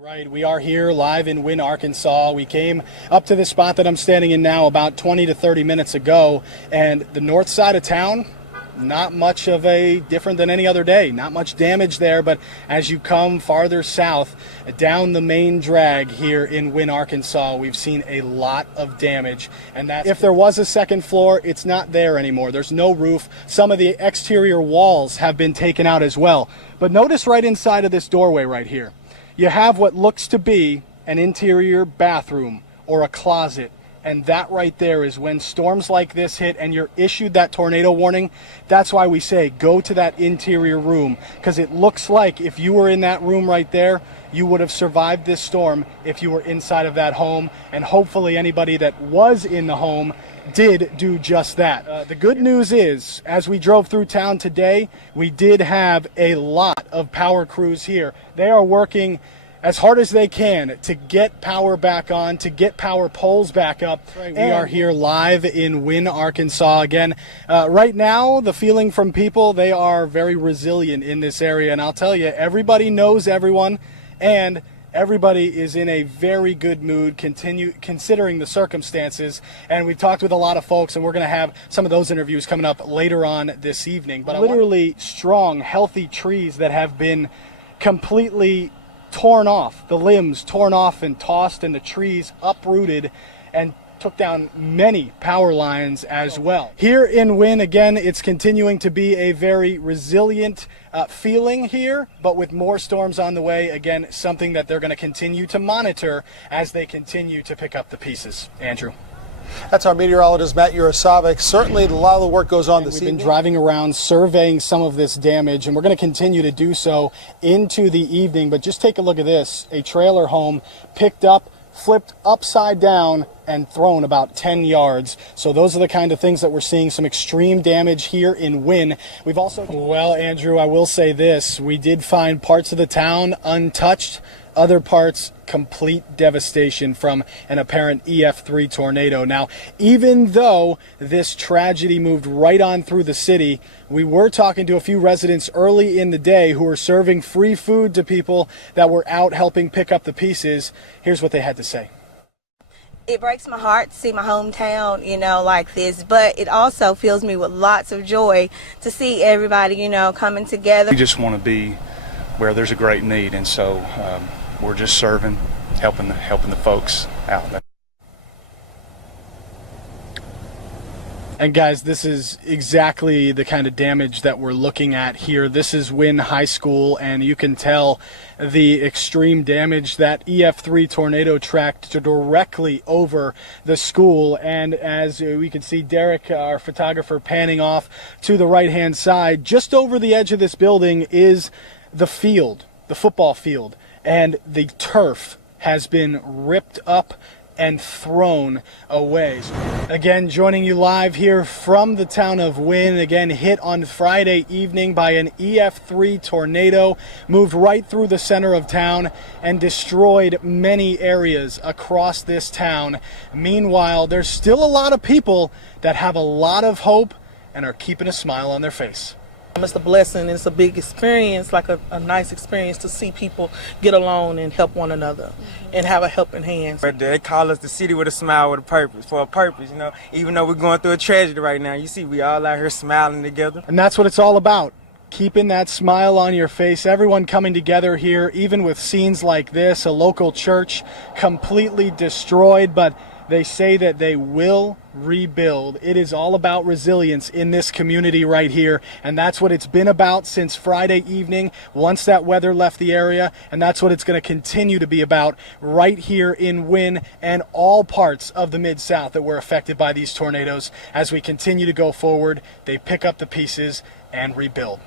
Right, we are here live in Wynne, Arkansas. We came up to the spot that I'm standing in now about 20 to 30 minutes ago, and the north side of town, not much of a different than any other day. Not much damage there, but as you come farther south down the main drag here in Wynne, Arkansas, we've seen a lot of damage. And that if there was a second floor, it's not there anymore. There's no roof. Some of the exterior walls have been taken out as well. But notice right inside of this doorway right here, you have what looks to be an interior bathroom or a closet. And that right there is when storms like this hit and you're issued that tornado warning. That's why we say go to that interior room, because it looks like if you were in that room right there, you would have survived this storm if you were inside of that home. And hopefully anybody that was in the home did do just that. The good news is, as we drove through town today, we did have a lot of power crews here. They are working as hard as they can to get power back on, to get power poles back up. Right, we are here live in Wynne, Arkansas. Again, right now, the feeling from people, they are very resilient in this area. And I'll tell you, everybody knows everyone, and everybody is in a very good mood, considering the circumstances. And we've talked with a lot of folks, and we're going to have some of those interviews coming up later on this evening. But literally strong, healthy trees that have been completely torn off, the limbs torn off and tossed, and the trees uprooted and took down many power lines as well. Here in Wynne, again, it's continuing to be a very resilient feeling here, but with more storms on the way, again, something that they're going to continue to monitor as they continue to pick up the pieces. Andrew. That's our meteorologist Matt Yarosewick. Certainly a lot of the work goes on this evening. We've been driving around surveying some of this damage, and we're going to continue to do so into the evening. But just take a look at this. A trailer home picked up, flipped upside down, and thrown about 10 yards. So those are the kind of things that we're seeing, some extreme damage here in Wynne. We've also, well, Andrew, I will say this. We did find parts of the town untouched, other parts complete devastation from an apparent EF3 tornado. Now, even though this tragedy moved right on through the city, we were talking to a few residents early in the day who were serving free food to people that were out helping pick up the pieces. Here's what they had to say. It breaks my heart to see my hometown, like this, but it also fills me with lots of joy to see everybody, coming together. We just want to be where there's a great need, and so we're just serving, helping the folks out. And guys, this is exactly the kind of damage that we're looking at here. This is Wynne High School, and you can tell the extreme damage that EF3 tornado tracked directly over the school. And as we can see Derek, our photographer, panning off to the right-hand side, just over the edge of this building is the field, the football field, and the turf has been ripped up and thrown away. Again, joining you live here from the town of Wynne, again hit on Friday evening by an EF3 tornado, moved right through the center of town and destroyed many areas across this town. Meanwhile, there's still a lot of people that have a lot of hope and are keeping a smile on their face. It's a blessing. It's a big experience, like a nice experience to see people get along and help one another and have a helping hand. They call us the city with a smile with a purpose, for a purpose, Even though we're going through a tragedy right now, you see we all out here smiling together. And that's what it's all about. Keeping that smile on your face, everyone coming together here, even with scenes like this, a local church completely destroyed, but they say that they will rebuild. It is all about resilience in this community right here, and that's what it's been about since Friday evening once that weather left the area, and that's what it's going to continue to be about right here in Wynne and all parts of the Mid-South that were affected by these tornadoes. As we continue to go forward, they pick up the pieces and rebuild.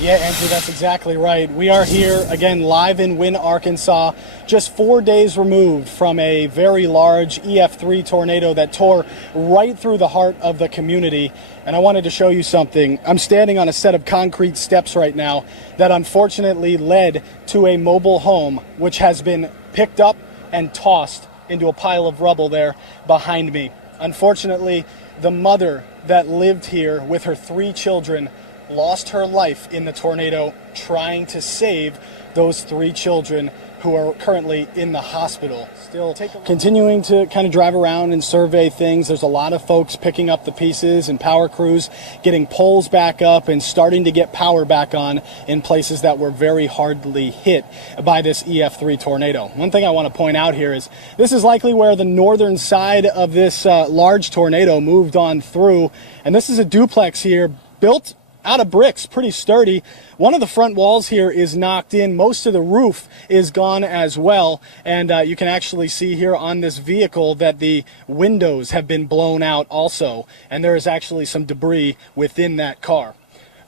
Yeah, Andrew, that's exactly right. We are here, again, live in Wynne, Arkansas, just 4 days removed from a very large EF3 tornado that tore right through the heart of the community. And I wanted to show you something. I'm standing on a set of concrete steps right now that unfortunately led to a mobile home, which has been picked up and tossed into a pile of rubble there behind me. Unfortunately, the mother that lived here with her 3 children lost her life in the tornado trying to save those 3 children who are currently in the hospital. Still continuing to kind of drive around and survey things. There's a lot of folks picking up the pieces and power crews getting poles back up and starting to get power back on in places that were very hardly hit by this EF3 tornado. One thing I want to point out here is this is likely where the northern side of this large tornado moved on through, and this is a duplex here built out of bricks, pretty sturdy. One of the front walls here is knocked in. Most of the roof is gone as well. And you can actually see here on this vehicle that the windows have been blown out also. And there is actually some debris within that car.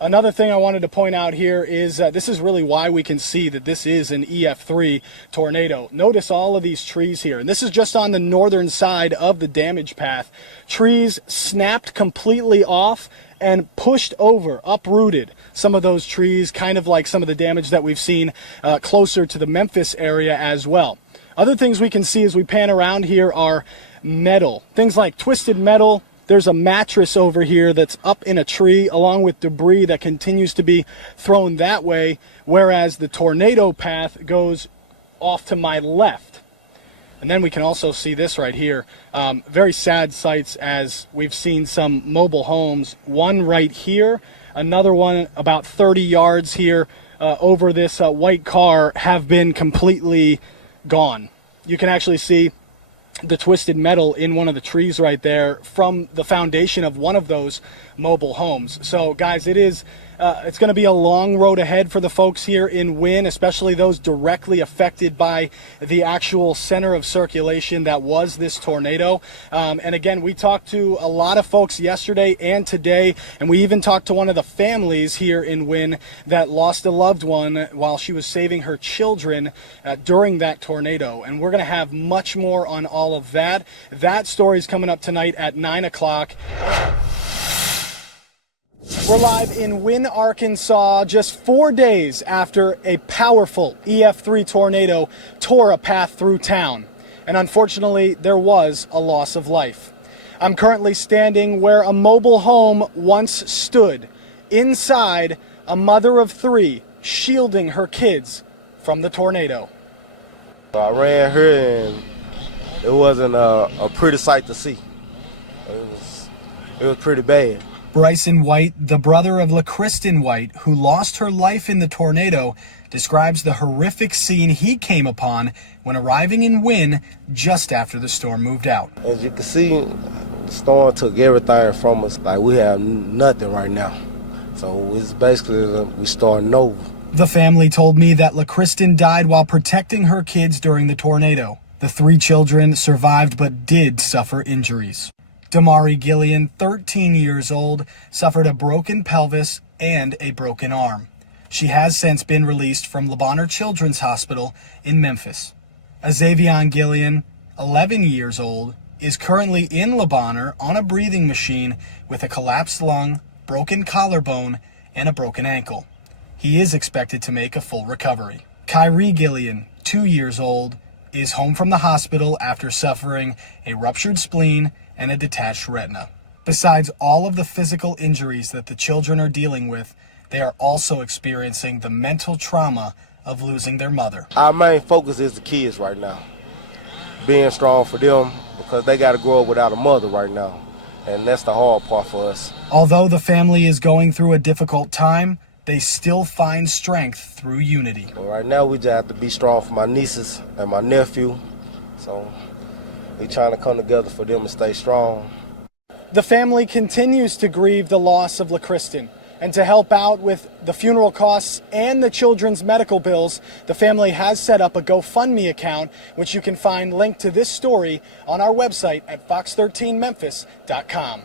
Another thing I wanted to point out here is this is really why we can see that this is an EF3 tornado. Notice all of these trees here, and this is just on the northern side of the damage path. Trees snapped completely off and pushed over, uprooted some of those trees, kind of like some of the damage that we've seen closer to the Memphis area as well. Other things we can see as we pan around here are metal, things like twisted metal. There's a mattress over here that's up in a tree along with debris that continues to be thrown that way, whereas the tornado path goes off to my left. And then we can also see this right here. Very sad sights as we've seen some mobile homes. One right here, another one about 30 yards here over this white car have been completely gone. You can actually see the twisted metal in one of the trees right there from the foundation of one of those mobile homes. So guys, it's going to be a long road ahead for the folks here in Wynne, especially those directly affected by the actual center of circulation that was this tornado. And again, we talked to a lot of folks yesterday and today, and we even talked to one of the families here in Wynne that lost a loved one while she was saving her children during that tornado. And we're going to have much more on all of that. That story is coming up tonight at 9 o'clock. We're live in Wynne, Arkansas, just 4 days after a powerful EF3 tornado tore a path through town. And unfortunately, there was a loss of life. I'm currently standing where a mobile home once stood. Inside, a mother of three shielding her kids from the tornado. I ran here and it wasn't a pretty sight to see. It was pretty bad. Bryson White, the brother of LaKristen White, who lost her life in the tornado, describes the horrific scene he came upon when arriving in Wynne just after the storm moved out. As you can see, the storm took everything from us. Like, we have nothing right now. So it's basically we starting over. The family told me that LaKristen died while protecting her kids during the tornado. The three children survived but did suffer injuries. Damari Gillian, 13 years old, suffered a broken pelvis and a broken arm. She has since been released from Le Bonheur Children's Hospital in Memphis. Azavion Gillian, 11 years old, is currently in Le Bonheur on a breathing machine with a collapsed lung, broken collarbone, and a broken ankle. He is expected to make a full recovery. Kyrie Gillian, 2 years old, is home from the hospital after suffering a ruptured spleen and a detached retina. Besides all of the physical injuries that the children are dealing with, they are also experiencing the mental trauma of losing their mother. Our main focus is the kids right now. Being strong for them because they got to grow up without a mother right now. And that's the hard part for us. Although the family is going through a difficult time, they still find strength through unity. But right now we just have to be strong for my nieces and my nephew. So we trying to come together for them to stay strong. The family continues to grieve the loss of LaKristen, and to help out with the funeral costs and the children's medical bills, the family has set up a GoFundMe account, which you can find linked to this story on our website at fox13memphis.com.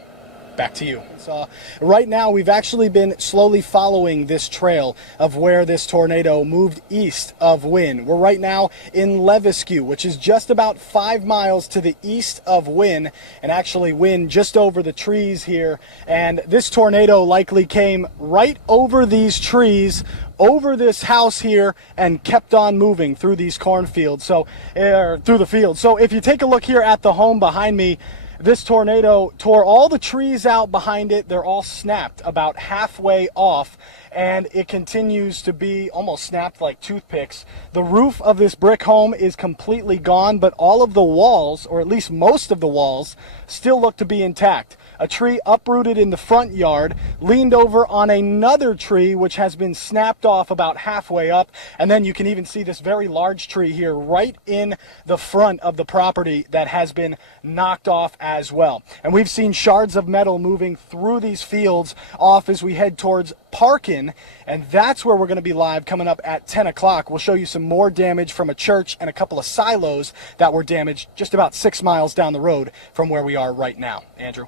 Back to you. So right now, we've actually been slowly following this trail of where this tornado moved east of Wynne. We're right now in Levisque, which is just about 5 miles to the east of Wynne, and actually Wynne just over the trees here. And this tornado likely came right over these trees, over this house here, and kept on moving through these cornfields, through the field. So if you take a look here at the home behind me, this tornado tore all the trees out behind it. They're all snapped about halfway off. and it continues to be almost snapped like toothpicks. The roof of this brick home is completely gone, but all of the walls, or at least most of the walls, still look to be intact. A tree uprooted in the front yard, leaned over on another tree which has been snapped off about halfway up, and then you can even see this very large tree here right in the front of the property that has been knocked off as well. And we've seen shards of metal moving through these fields off as we head towards Parkin, and that's where we're going to be live coming up at 10 o'clock. We'll show you some more damage from a church and a couple of silos that were damaged just about 6 miles down the road from where we are right now. Andrew?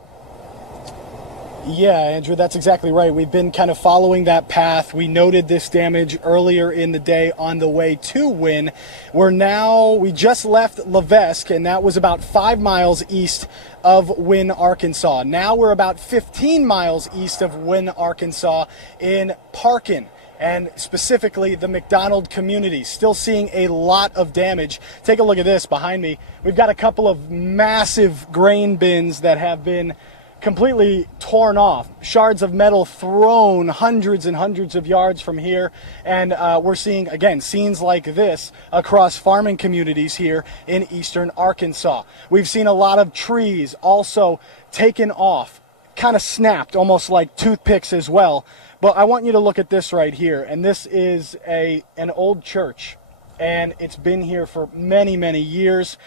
Yeah, Andrew, that's exactly right. We've been kind of following that path. We noted this damage earlier in the day on the way to Wynne. We just left Levesque, and that was about 5 miles east of Wynne, Arkansas. Now we're about 15 miles east of Wynne, Arkansas in Parkin, and specifically the McDonald community. Still seeing a lot of damage. Take a look at this behind me. We've got a couple of massive grain bins that have been completely torn off. Shards of metal thrown hundreds and hundreds of yards from here. And we're seeing, again, scenes like this across farming communities here in eastern Arkansas. We've seen a lot of trees also taken off, kind of snapped, almost like toothpicks as well. But I want you to look at this right here. And this is an old church, and it's been here for many, many years.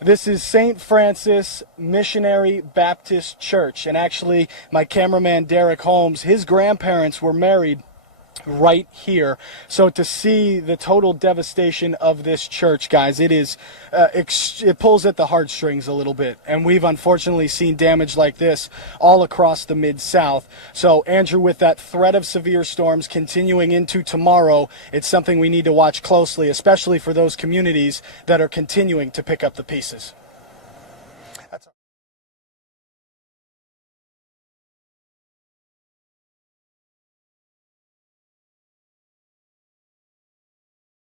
This is St. Francis Missionary Baptist Church, and actually my cameraman Derek Holmes, his grandparents were married right here. So to see the total devastation of this church, guys, it pulls at the heartstrings a little bit, and we've unfortunately seen damage like this all across the Mid-South. So Andrew, with that threat of severe storms continuing into tomorrow, it's something we need to watch closely, especially for those communities that are continuing to pick up the pieces.